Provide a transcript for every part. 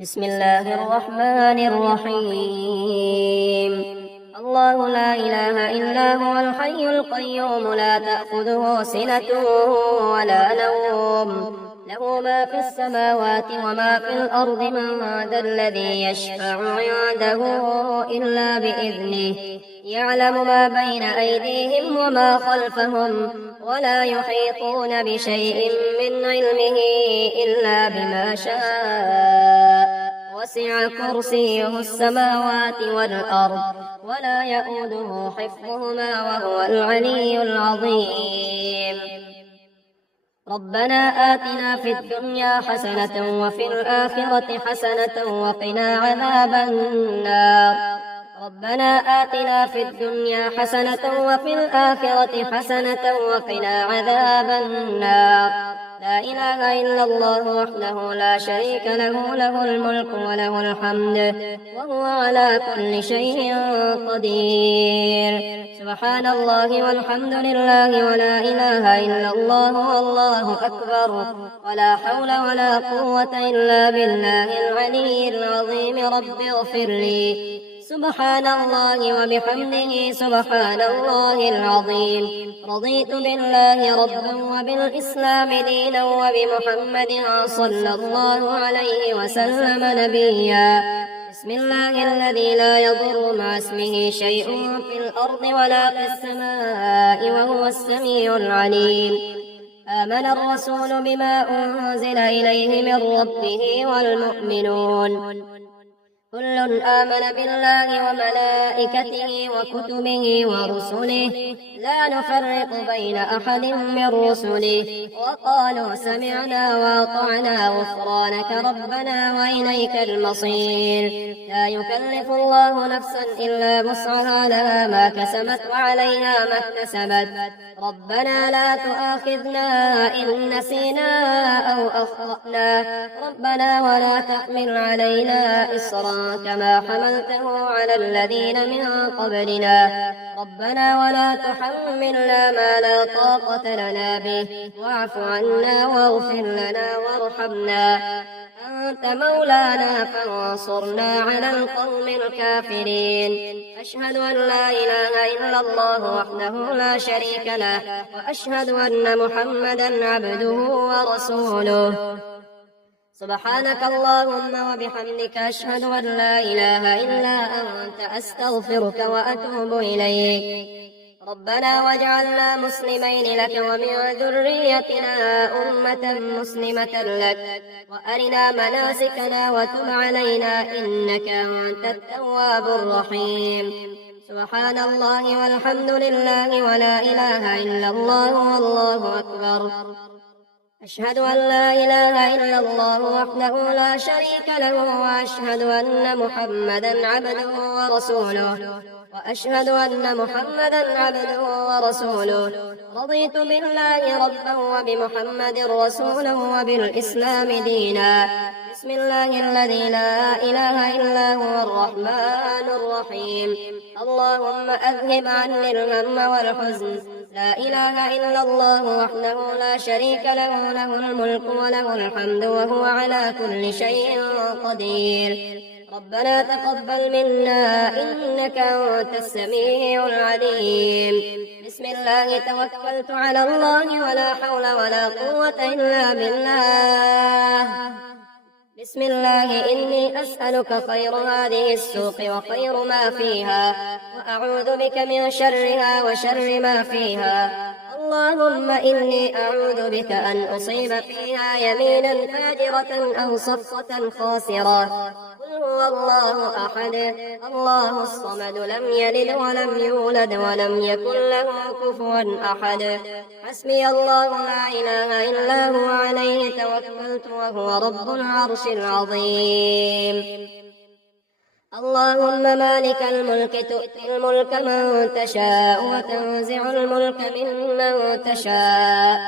بسم الله الرحمن الرحيم. الله لا إله إلا هو الحي القيوم لا تأخذه سنة ولا نوم، له ما في السماوات وما في الأرض. من ذا الذي يشفع عنده إلا بإذنه، يعلم ما بين أيديهم وما خلفهم، ولا يحيطون بشيء من علمه إلا بما شاء. وسع كرسيه السماوات والأرض ولا يئوده حفظهما وهو العلي العظيم. ربنا آتنا في الدنيا حسنة وفي الآخرة حسنة وقنا عذاب النار. ربنا آتنا في الدنيا حسنة وفي الآخرة حسنة وقنا عذاب النار. لا إله إلا الله وحده لا شريك له، له الملك وله الحمد وهو على كل شيء قدير. سبحان الله والحمد لله ولا إله إلا الله والله أكبر، ولا حول ولا قوة إلا بالله العلي العظيم. رب اغفر لي. سبحان الله وبحمده سبحان الله العظيم. رضيت بالله ربا وبالإسلام دينا وبمحمد صلى الله عليه وسلم نبيا. بسم الله الذي لا يضر مع اسمه شيء في الأرض ولا في السماء وهو السميع العليم. آمن الرسول بما أنزل إليه من ربه والمؤمنون كل آمن بالله وملائكته وكتبه ورسله لا نفرق بين أحد من رسله، وقالوا سمعنا وأطعنا غفرانك ربنا وإليك المصير. لا يكلف الله نفسا إلا وسعها، لها ما كسبت وعليها ما اكتسبت. ربنا لا تؤاخذنا إن نسينا أو أخطأنا، ربنا ولا تحمل علينا إصرا كما حملته على الذين من قبلنا. ربنا ولا تحملنا ما لا طاقة لنا به، واعف عنا واغفر لنا وارحمنا. أنت مولانا فانصرنا على القوم الكافرين. أشهد أن لا إله إلا الله وحده لا شريك له، وأشهد أن محمدا عبده ورسوله. سبحانك اللهم وبحمدك أشهد أن لا إله إلا أنت أستغفرك وأتوب إليك. ربنا واجعلنا مسلمين لك ومن ذريتنا أمة مسلمة لك، وأرنا مناسكنا وتب علينا إنك أنت التواب الرحيم. سبحان الله والحمد لله ولا إله إلا الله والله أكبر. أشهد أن لا إله إلا الله وحده لا شريك له، وأشهد أن محمدا عبده ورسوله. وأشهد أن محمدا عبده ورسوله. رضيت بالله ربا وبمحمد رسولا وبالإسلام دينا. بسم الله الذي لا إله إلا هو الرحمن الرحيم. اللهم أذهب عني الهم والحزن. لا إله إلا الله وحده لا شريك له، له الملك وله الحمد وهو على كل شيء قدير. ربنا تقبل منا إنك أنت السميع العليم. بسم الله توكلت على الله ولا حول ولا قوة إلا بالله. بسم الله إني أسألك خير هذه السوق وخير ما فيها، وأعوذ بك من شرها وشر ما فيها. اللهم إني أعوذ بك أن أصيب فيها يمينا فاجرة أو صفقة خاسرة. قل هو الله أحد الله الصمد لم يلد ولم يولد ولم يكن له كفوا أحد. حسبي الله لا إله إلا هو عليه توكلت وهو رب العرش العظيم. اللهم مالك الملك تؤتي الملك من تشاء وتنزع الملك ممن تشاء،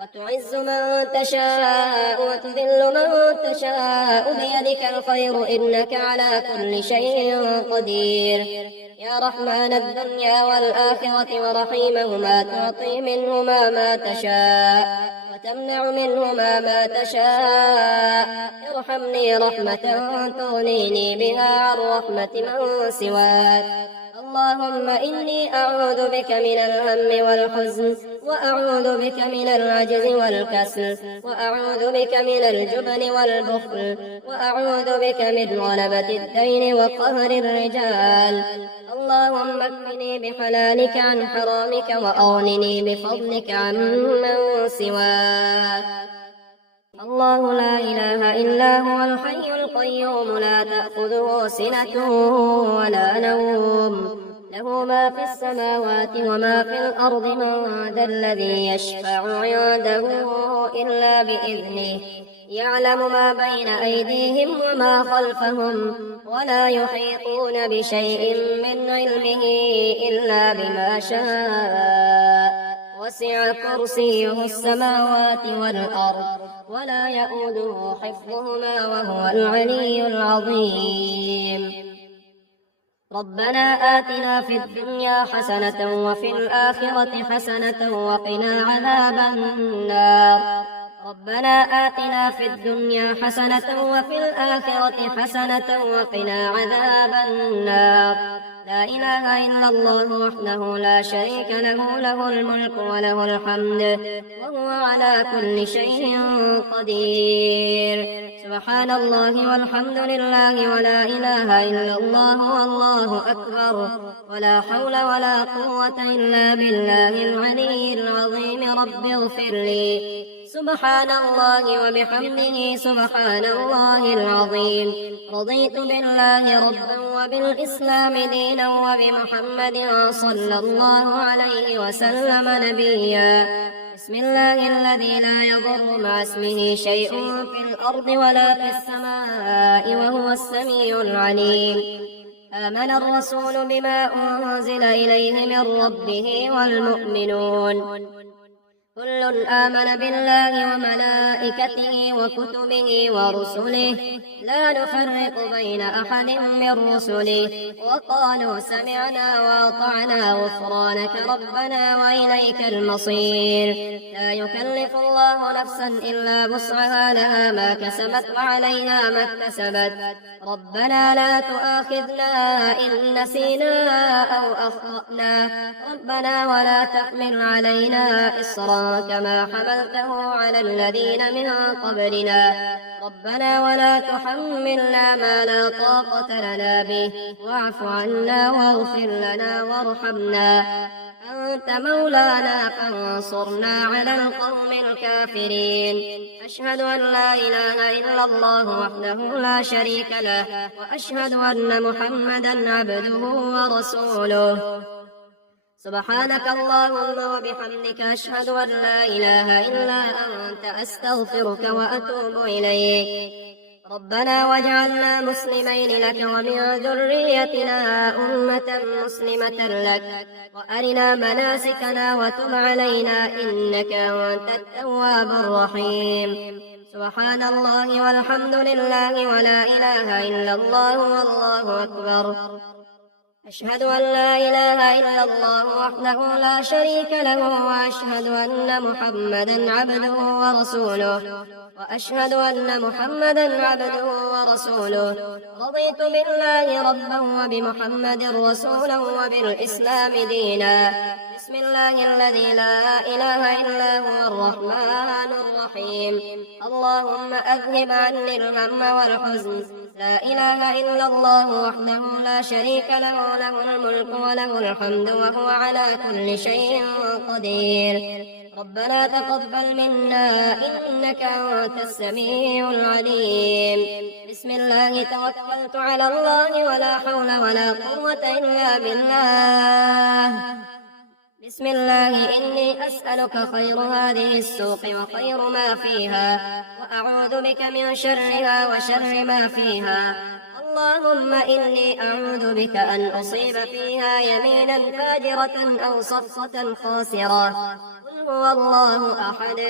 وتعز من تشاء وتذل من تشاء، بيدك الخير إنك على كل شيء قدير. يا رحمن الدنيا والآخرة ورحيمهما تعطي منهما ما تشاء، وتمنع منهما ما تشاء. ارحمني رحمة تغنيني بها عن رحمة من سواك. اللهم إني أعوذ بك من الهم والحزن، وأعوذ بك من العجز والكسل، وأعوذ بك من الجبن والبخل، وأعوذ بك من غلبة الدين وقهر الرجال. اللهم اكفني بحلالك عن حرامك، وأغنني بفضلك عمن سواك. الله لا إله إلا هو الحي القيوم، لا تأخذه سنة ولا نوم، له ما في السماوات وما في الأرض. من ذا الذي يشفع عنده إلا بإذنه، يعلم ما بين أيديهم وما خلفهم، ولا يحيطون بشيء من علمه إلا بما شاء. وسع كرسيه السماوات والأرض، ولا يؤوده حفظهما، وهو العلي العظيم. ربنا آتنا في الدنيا حسنة وفي الآخرة حسنة وقنا عذاب النار. ربنا آتنا في الدنيا حسنة وفي الآخرة حسنة وقنا عذاب النار. لا إله إلا الله وحده لا شريك له، له الملك وله الحمد وهو على كل شيء قدير. سبحان الله والحمد لله ولا إله إلا الله والله أكبر، ولا حول ولا قوة إلا بالله العلي العظيم. رب اغفر لي. سبحان الله وبحمده سبحان الله العظيم. رضيت بالله ربا وبالإسلام دينا وبمحمد صلى الله عليه وسلم نبيا. بسم الله الذي لا يضر مع اسمه شيء في الأرض ولا في السماء وهو السميع العليم. آمن الرسول بما أنزل إليه من ربه والمؤمنون كل آمن بالله وملائكته وكتبه ورسله لا نفرق بين أحد من رسله، وقالوا سمعنا وأطعنا غفرانك ربنا وإليك المصير. لا يكلف الله نفسا إلا وسعها، لها ما كسبت وعليها ما اكتسبت. ربنا لا تؤاخذنا إن نسينا أو أخطأنا، ربنا ولا تحمل علينا إصرا كما حملته على الذين من قبلنا. ربنا ولا تحملنا ما لا طاقة لنا به، واعف عنا واغفر لنا وارحمنا، أنت مولانا فانصرنا على القوم الكافرين. أشهد أن لا إله إلا الله وحده لا شريك له، وأشهد أن محمدا عبده ورسوله. سبحانك اللهم وبحمدك، أشهد أن لا إله إلا أنت، أستغفرك وأتوب إليك. ربنا واجعلنا مسلمين لك ومن ذريتنا أمة مسلمة لك، وأرنا مناسكنا وتب علينا إنك أنت التواب الرحيم. سبحان الله والحمد لله ولا إله إلا الله والله أكبر. أشهد أن لا إله إلا الله وحده لا شريك له، وأشهد أن محمدا عبده ورسوله. وأشهد أن محمدا عبده ورسوله. رضيت بالله ربا وبمحمد رسولا وبالإسلام دينا. بسم الله الذي لا إله إلا هو الرحمن الرحيم. اللهم أذهب عني الهم والحزن. لا إله إلا الله وحده لا شريك له، له الملك وله الحمد وهو على كل شيء قدير. ربنا تقبل منا إنك أنت السميع العليم. بسم الله توكلت على الله ولا حول ولا قوة إلا بالله. بسم الله إني أسألك خير هذه السوق وخير ما فيها، وأعوذ بك من شرها وشر ما فيها. اللهم إني أعوذ بك أن أصيب فيها يمينا فاجرة أو صفقة خاسرة. قل هو الله أحد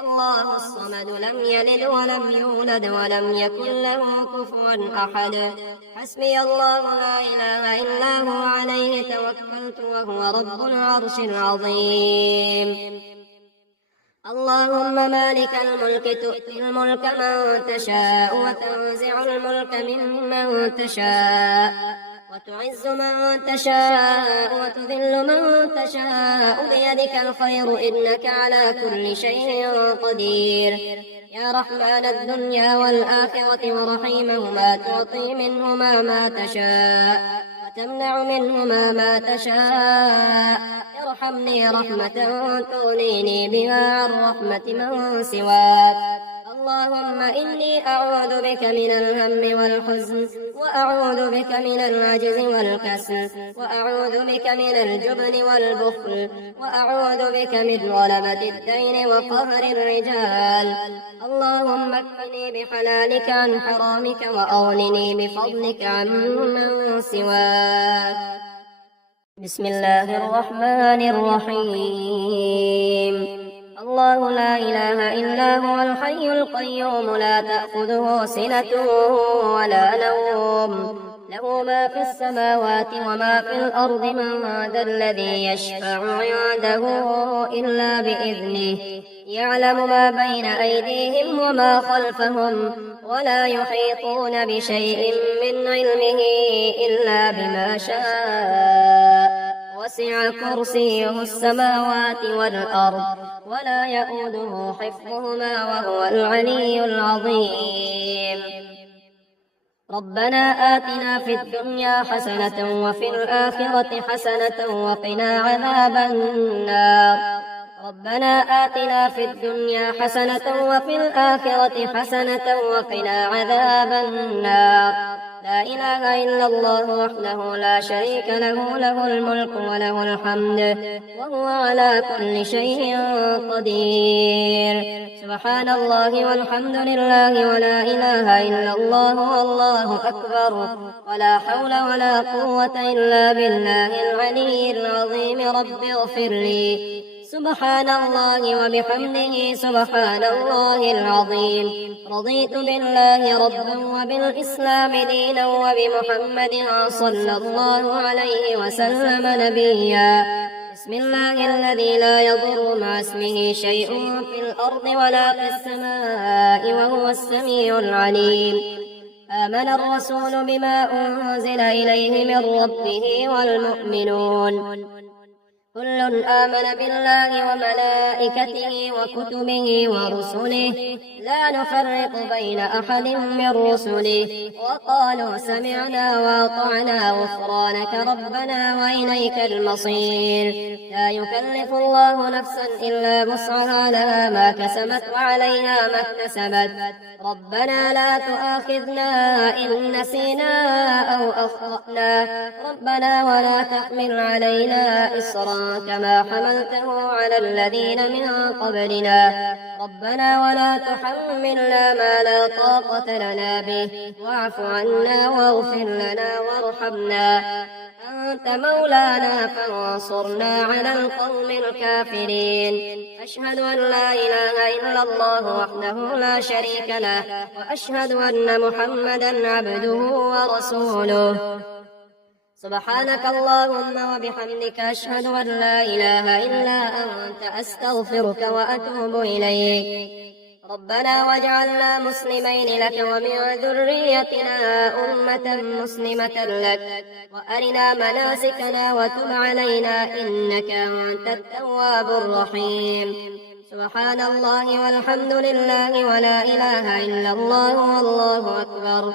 الله الصمد، لم يلد ولم يولد ولم يكن له كفوا أحد. حسبي الله لا إله إلا هو عليه توكلت وهو رب العرش العظيم. اللهم مالك الملك تؤتي الملك من تشاء وتنزع الملك ممن تشاء وتعز من تشاء وتذل من تشاء بيدك الخير إنك على كل شيء قدير. يا رحمن الدنيا والآخرة ورحيمهما تعطي منهما ما تشاء وتمنع منهما ما تشاء. ارحمني رحمة تغنيني بها عن رحمة من سواك. اللهم إني أعوذ بك من الهم والحزن وأعوذ بك من العجز والكسل وأعوذ بك من الجبن والبخل وأعوذ بك من غلبة الدين وقهر الرجال. اللهم اكفني بحلالك عن حرامك وأغنني بفضلك عمن سواك. بسم الله الرحمن الرحيم. الله لا إله إلا هو الحي القيوم لا تأخذه سنة ولا نوم له ما في السماوات وما في الأرض من ذا الذي يشفع عنده إلا بإذنه يعلم ما بين أيديهم وما خلفهم ولا يحيطون بشيء من علمه إلا بما شاء وسع كرسيه السماوات والأرض ولا يؤوده حفظهما وهو العلي العظيم. ربنا آتنا في الدنيا حسنة وفي الآخرة حسنة وقنا عذاب النار. ربنا آتنا في الدنيا حسنة وفي الآخرة حسنة وقنا عذاب النار. لا إله إلا الله وحده لا شريك له له الملك وله الحمد وهو على كل شيء قدير. سبحان الله والحمد لله ولا إله إلا الله والله أكبر ولا حول ولا قوة إلا بالله العلي العظيم. رب اغفر لي. سبحان الله وبحمده سبحان الله العظيم. رضيت بالله ربا وبالإسلام دينا وبمحمد صلى الله عليه وسلم نبيا. بسم الله الذي لا يضر مع اسمه شيء في الأرض ولا في السماء وهو السميع العليم. آمن الرسول بما أنزل إليه من ربه والمؤمنون كل آمن بالله وملائكته وكتبه ورسله لا نفرق بين أحد من رسله وقالوا سمعنا وأطعنا غفرانك ربنا وإليك المصير. لا يكلف الله نفسا إلا وسعها لها ما كسبت وعليها ما اكتسبت. ربنا لا تؤاخذنا إن نسينا أو أخطأنا ربنا ولا تحمل علينا إصرا كما حملته على الذين من قبلنا ربنا ولا تحملنا ما لا طاقة لنا به واعف عنا واغفر لنا وارحمنا أنت مولانا فانصرنا على القوم الكافرين. أشهد أن لا إله إلا الله وحده لا شريك له وأشهد أن محمدا عبده ورسوله. سبحانك اللهم وبحمدك أشهد أن لا إله إلا أنت أستغفرك وأتوب إليك. ربنا واجعلنا مسلمين لك ومن ذريتنا أمة مسلمة لك وأرنا مناسكنا وتب علينا إنك أنت التواب الرحيم. سبحان الله والحمد لله ولا إله إلا الله والله أكبر.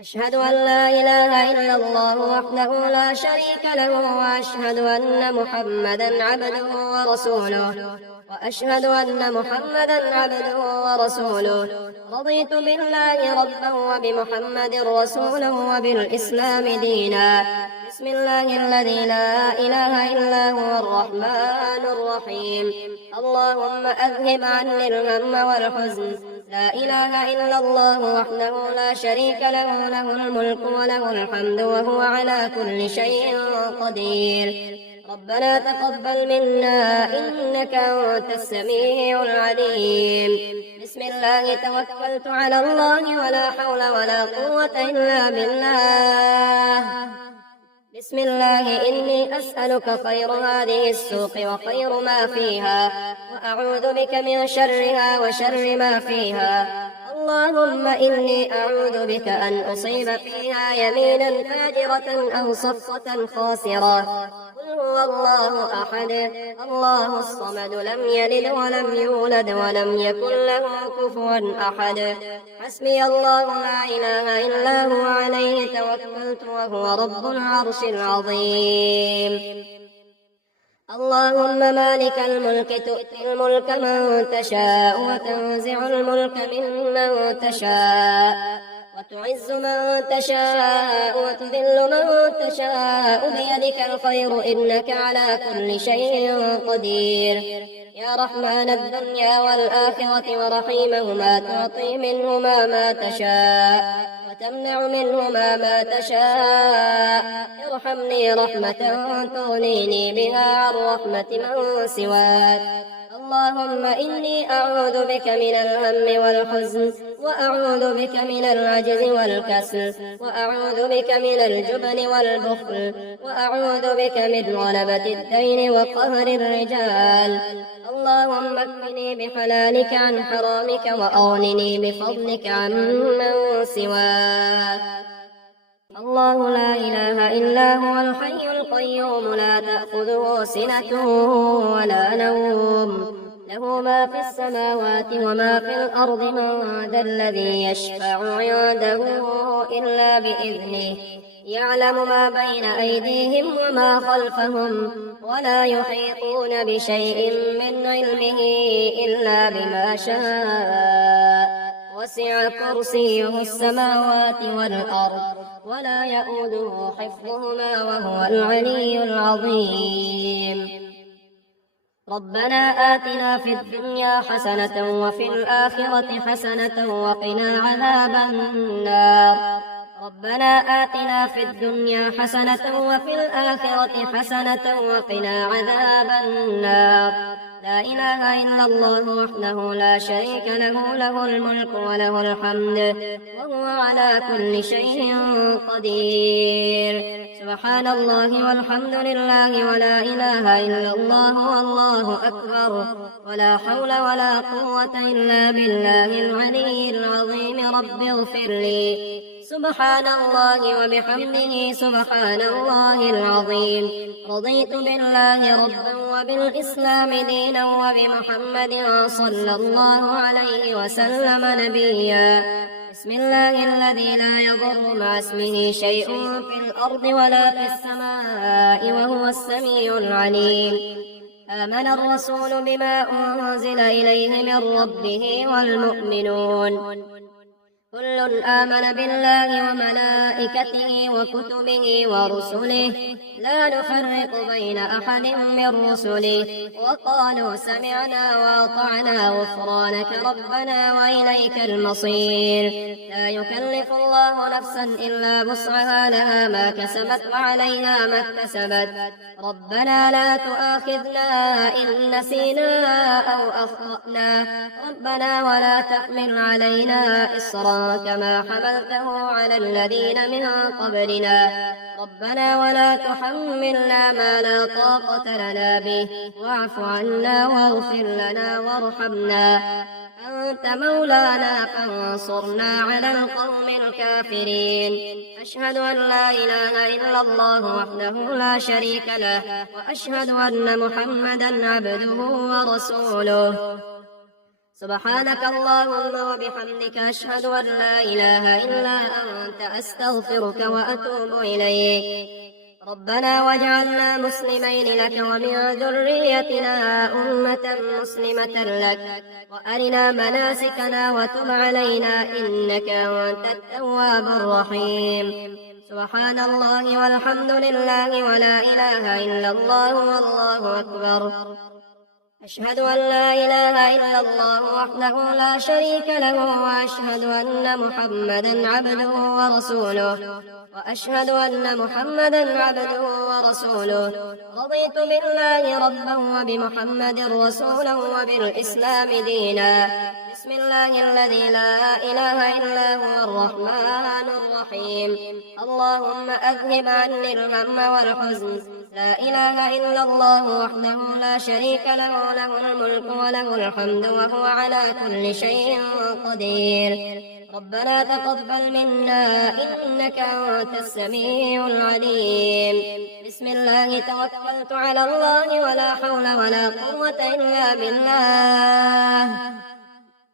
أشهد أن لا إله إلا الله وحده لا شريك له وأشهد أن محمدا عبده ورسوله وأشهد أن محمدا عبده ورسوله. رضيت بالله ربا وبمحمد رسولا وبالإسلام دينا. بسم الله الذي لا إله إلا هو الرحمن الرحيم. اللهم أذهب عني الهم والحزن. لا إله إلا الله وحده لا شريك له له الملك وله الحمد وهو على كل شيء قدير. ربنا تقبل منا إنك أنت السميع العليم. بسم الله توكلت على الله ولا حول ولا قوة إلا بالله. بسم الله إني أسألك خير هذه السوق وخير ما فيها، وأعوذ بك من شرها وشر ما فيها. اللهم إني أعوذ بك أن أصيب فيها يمينا فاجرة أو صفقة خاسرة. قل هو الله أحد الله الصمد لم يلد ولم يولد ولم يكن له كفوا أحد. حسبي الله لا إله إلا هو عليه توكلت وهو رب العرش العظيم. اللهم مالك الملك تؤتي الملك من تشاء وتنزع الملك ممن تشاء وتعز من تشاء وتذل من تشاء بيدك الخير إنك على كل شيء قدير. يا رحمن الدنيا والآخرة ورحيمهما تعطي منهما ما تشاء وتمنع منهما ما تشاء. ارحمني رحمة تغنيني بها عن رحمة من سواك. اللهم إني أعوذ بك من الهم والحزن وأعوذ بك من العجز والكسل وأعوذ بك من الجبن والبخل وأعوذ بك من غلبة الدين وقهر الرجال. اللهم اكفني بحلالك عن حرامك وأغنني بفضلك عمن سواك. الله لا إله إلا هو الحي القيوم لا تأخذه سنة ولا نوم له ما في السماوات وما في الأرض من ذا الذي يشفع عنده إلا بإذنه يعلم ما بين أيديهم وما خلفهم ولا يحيطون بشيء من علمه إلا بما شاء وسع كرسيه السماوات والأرض ولا يؤوده حفظهما وهو العلي العظيم. ربنا آتنا في الدنيا حسنة وفي الآخرة حسنة وقنا عذاب النار. ربنا آتنا في الدنيا حسنة وفي الآخرة حسنة وقنا عذاب النار. لا إله إلا الله وحده لا شريك له الملك وله الحمد وهو على كل شيء قدير. سبحان الله والحمد لله ولا إله إلا الله والله أكبر ولا حول ولا قوة إلا بالله العلي العظيم. رب اغفر لي. سبحان الله وبحمده سبحان الله العظيم. رضيت بالله ربا وبالإسلام دينا وبمحمد صلى الله عليه وسلم نبيا. بسم الله الذي لا يضر مع اسمه شيء في الأرض ولا في السماء وهو السميع العليم. آمن الرسول بما أنزل إليه من ربه والمؤمنون كل آمن بالله وملائكته وكتبه ورسله لا نفرق بين أحد من رسله وقالوا سمعنا وأطعنا غفرانك ربنا وإليك المصير. لا يكلف الله نفسا إلا وسعها لها ما كسبت وعليها ما اكتسبت. ربنا لا تؤاخذنا إن نسينا أو أخطأنا ربنا ولا تحمل علينا إصرا كما حملته على الذين من قبلنا. ربنا ولا تحملنا ما لا طاقة لنا به واعف عنا واغفر لنا وارحمنا أنت مولانا فانصرنا على القوم الكافرين. أشهد أن لا إله إلا الله وحده لا شريك له وأشهد أن محمدا عبده ورسوله. سبحانك اللهم وبحمدك أشهد أن لا إله إلا أنت أستغفرك وأتوب إليك. ربنا واجعلنا مسلمين لك ومن ذريتنا أمة مسلمة لك وأرنا مناسكنا وتب علينا إنك أنت التواب الرحيم. سبحان الله والحمد لله ولا إله إلا الله والله أكبر. أشهد أن لا إله إلا الله وحده لا شريك له وأشهد أن محمدا عبده ورسوله رضيت بالله ربا وبمحمد رسولا وبالإسلام دينا بسم الله الذي لا إله إلا هو الرحمن الرحيم اللهم أذهب عني الهم والحزن لا إله إلا الله وحده لا شريك له له الملك وله الحمد وهو على كل شيء قدير ربنا تقبل منا إنك أنت السميع العليم بسم الله توكلت على الله ولا حول ولا قوة إلا بالله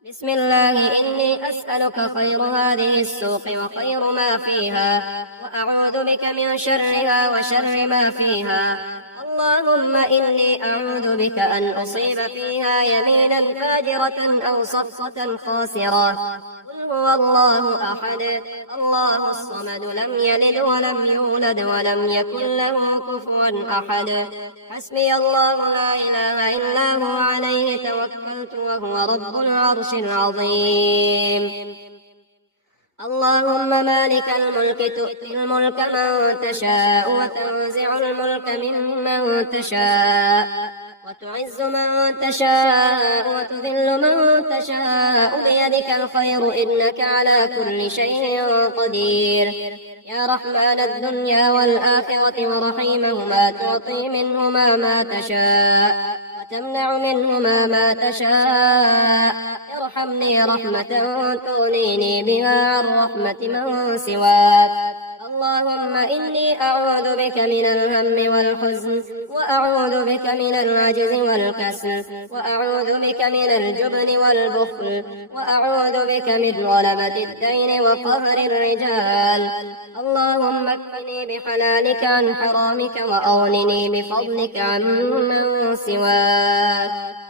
بسم الله إني أسألك خير هذه السوق وخير ما فيها وأعوذ بك من شرها وشر ما فيها اللهم إني أعوذ بك أن أصيب فيها يمينا فاجرة أو صفقة خاسرة قل هو الله أحد الله الصمد لم يلد ولم يولد ولم يكن له كفوا أحد حسبي الله لا إله إلا هو عليه توكلت وهو رب العرش العظيم اللهم مالك الملك تؤتي الملك من تشاء وتنزع الملك ممن تشاء وتعز من تشاء وتذل من تشاء بيدك الخير إنك على كل شيء قدير يا رحمن الدنيا والآخرة ورحيمهما تعطي منهما ما تشاء وتمنع منهما ما تشاء ارحمني رحمة تغنيني بها عن رحمة من سواك اللهم إني أعوذ بك من الهم والحزن وأعوذ بك من العجز والكسل وأعوذ بك من الجبن والبخل وأعوذ بك من غلبة الدين وقهر الرجال اللهم اكفني بحلالك عن حرامك وأغنني بفضلك عمن سواك